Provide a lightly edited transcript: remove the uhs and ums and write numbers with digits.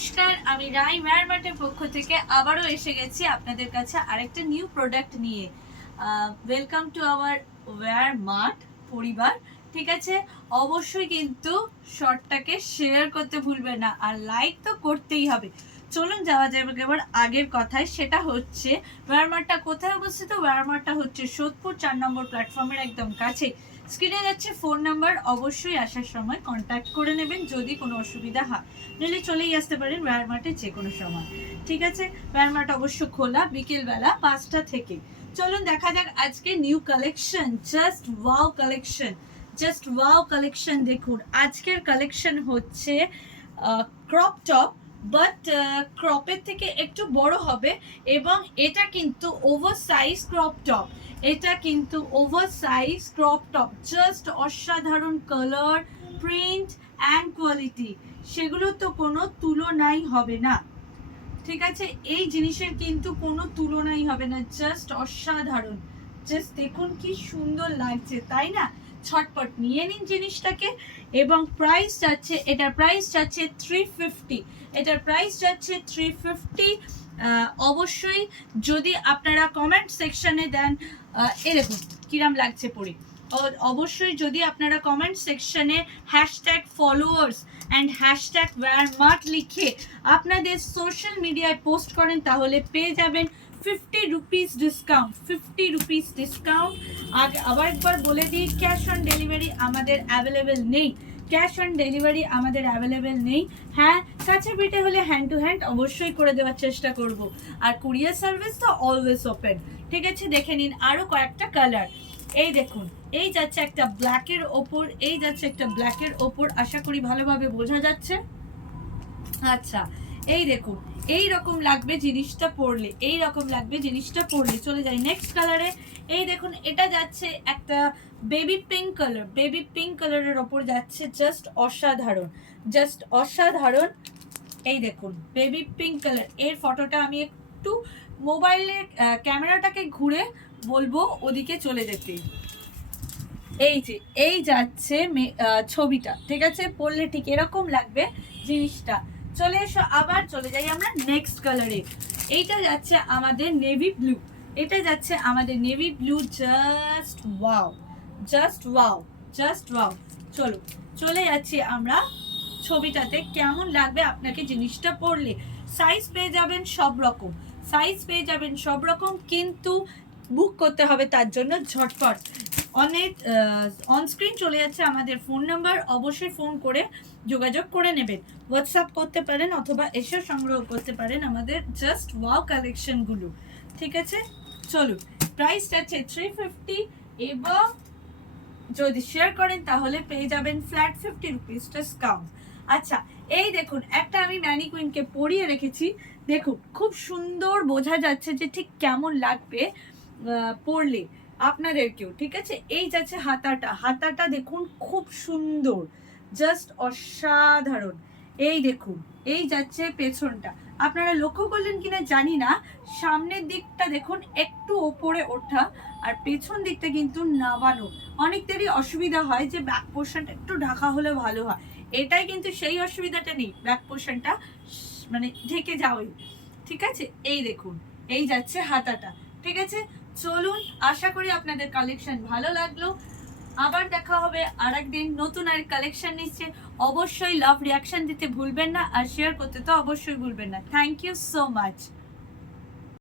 নমস্কার, আমি রাই ওয়্যার মার্টের পক্ষ থেকে আবারও এসে গেছি আপনাদের কাছে আরেকটা নিউ প্রোডাক্ট নিয়ে। Welcome to our Wear Mart পরিবার। ঠিক আছে, অবশ্যই কিন্তু শর্টটাকে শেয়ার করতে ভুলবেন না, আর লাইক তো করতেই হবে। চলুন যাওয়া যাবে এবার আগের কথায়, সেটা হচ্ছে ওয়্যার মার্টটা কোথায় অবস্থিত। ওয়্যার মার্টটা হচ্ছে সোদপুর 4 নম্বর প্ল্যাটফর্মের একদম কাছে। স্ক্রিনে যাচ্ছে ফোন নাম্বার, অবশ্যই আসার সময় কন্ট্যাক্ট করে নেবেন যদি কোনো অসুবিধা হয়, নইলে চলেই আসতে পারেন ওয়্যার মার্টে যে কোনো সময়। ঠিক আছে, ওয়্যার মার্ট অবশ্য খোলা বিকেলবেলা 5টা থেকে। চলুন দেখা যাক আজকে new collection. Just wow collection দেখুন। আজকের কালেকশন হচ্ছে ক্রপ টপ, বাট ক্রপের থেকে একটু বড় হবে, এবং এটা কিন্তু ওভার সাইজ ক্রপ টপ। এটা কিন্তু over size crop top, just অসাধারণ কালার, প্রিন্ট অ্যান্ড কোয়ালিটি, সেগুলো তো কোনো তুলনাই হবে না। ঠিক আছে, এই জিনিসের কিন্তু কোনো তুলনাই হবে না, জাস্ট অসাধারণ। জাস্ট দেখুন কি সুন্দর লাগছে, তাই না? ছটপট নিয়ে নিন জিনিসটাকে। এবং প্রাইস যাচ্ছে, এটার প্রাইস যাচ্ছে 350। এটার প্রাইস যাচ্ছে 350। অবশ্যই যদি আপনারা কমেন্ট সেকশনে দেন এরকম কিরাম লাগছে পড়ে, অবশ্যই যদি আপনারা কমেন্ট সেকশনে hashtag followers and hashtag Wear Mart লিখে আপনাদের সোশ্যাল মিডিয়ায় পোস্ট করেন, তাহলে পেয়ে যাবেন 50 রুপিস ডিসকাউন্ট। 50 rupees discount. আবার একবার বলে দিই, ক্যাশ অন ডেলিভারি আমাদের অ্যাভেলেবেল নেই। ক্যাশ অন ডেলিভারি আমাদের অ্যাভেলেবেল নেই। হ্যাঁ, কাছে পিঠে হলে হ্যান্ড টু হ্যান্ড অবশ্যই করে দেওয়ার চেষ্টা করব, আর কুরিয়ার সার্ভিস তো অলওয়েজ ওপেন। ঠিক আছে, দেখে নিন আরও কয়েকটা কালার। এই দেখুন, এই যাচ্ছে একটা ব্ল্যাকের ওপর, এই যাচ্ছে একটা ব্ল্যাকের ওপর, আশা করি ভালোভাবে বোঝা যাচ্ছে। আচ্ছা, এই দেখুন, এই রকম লাগবে জিনিসটা পরলে, এই রকম লাগবে জিনিসটা পরলে। চলে যাই নেক্সট কালারে। এই দেখুন, এটা যাচ্ছে একটা baby pink colour, baby pink কালারের ওপর যাচ্ছে, জাস্ট অসাধারণ, জাস্ট অসাধারণ। এই দেখুন বেবি পিঙ্ক কালার, এর ফটোটা আমি একটু মোবাইলের ক্যামেরাটাকে ঘুরে বলবো ওদিকে চলে যেতে। এই যে এই যাচ্ছে ছবিটা, ঠিক আছে, পরলে ঠিক এরকম লাগবে জিনিসটা। চলে এসো, আবার চলে যাই আমরা নেক্সট কালারে। এইটা যাচ্ছে আমাদের নেভি ব্লু, এটা যাচ্ছে আমাদের navy blue, just wow, just wow, just wow. চলো চলে যাচ্ছি আমরা ছবিটাতে, কেমন লাগবে আপনাকে জিনিসটা পরলে। সাইজ পেয়ে যাবেন সব রকম, সাইজ পেয়ে যাবেন সব রকম, কিন্তু বুক করতে হবে তার জন্য ঝটপট। অনেক অনস্ক্রিন চলে যাচ্ছে আমাদের ফোন নাম্বার, অবশ্যই ফোন করে যোগাযোগ করে নেবেন। হোয়াটসঅ্যাপ করতে পারেন অথবা এসে সংগ্রহ করতে পারেন আমাদের জাস্ট ওয়াও কালেকশনগুলো। ঠিক আছে, চলুন। প্রাইস যাচ্ছে 350, এবং যদি শেয়ার করেন তাহলে পেয়ে যাবেন ফ্ল্যাট 50 রুপিস ডিসকাউন্ট। আচ্ছা, এই দেখুন, একটা আমি ম্যানিকুইনকে পরিয়ে রেখেছি, দেখুন খুব সুন্দর বোঝা যাচ্ছে যে ঠিক কেমন লাগবে পরলে আপনাদেরকেও। ঠিক আছে, এই যাচ্ছে হাতাটা, হাতাটা দেখুন খুব সুন্দর, জাস্ট অসাধারণ। এই দেখুন, এই যাচ্ছে পেছনটা, আপনারা লক্ষ্য করলেন কিনা জানি না, সামনের দিকটা দেখুন একটু ওপরে ওঠা, আর পেছন দিকটা কিন্তু নামানো। অনেকদেরই অসুবিধা হয় যে ব্যাক পোর্শনটা একটু ঢাকা হলে ভালো হয়, এটাই কিন্তু সেই অসুবিধাটা নেই, ব্যাক পোর্শনটা মানে ঢেকে যাওয়াই। ঠিক আছে, এই দেখুন, এই যাচ্ছে হাতাটা। ঠিক আছে, চলুন, আশা করি আপনাদের কালেকশন ভালো লাগলো। আবার দেখা হবে আরেকদিন নতুন আর কালেকশন নিচ্ছে। অবশ্যই লাভ রিয়াকশন দিতে ভুলবেন না, আর শেয়ার করতে তো অবশ্যই ভুলবেন না। Thank you so much.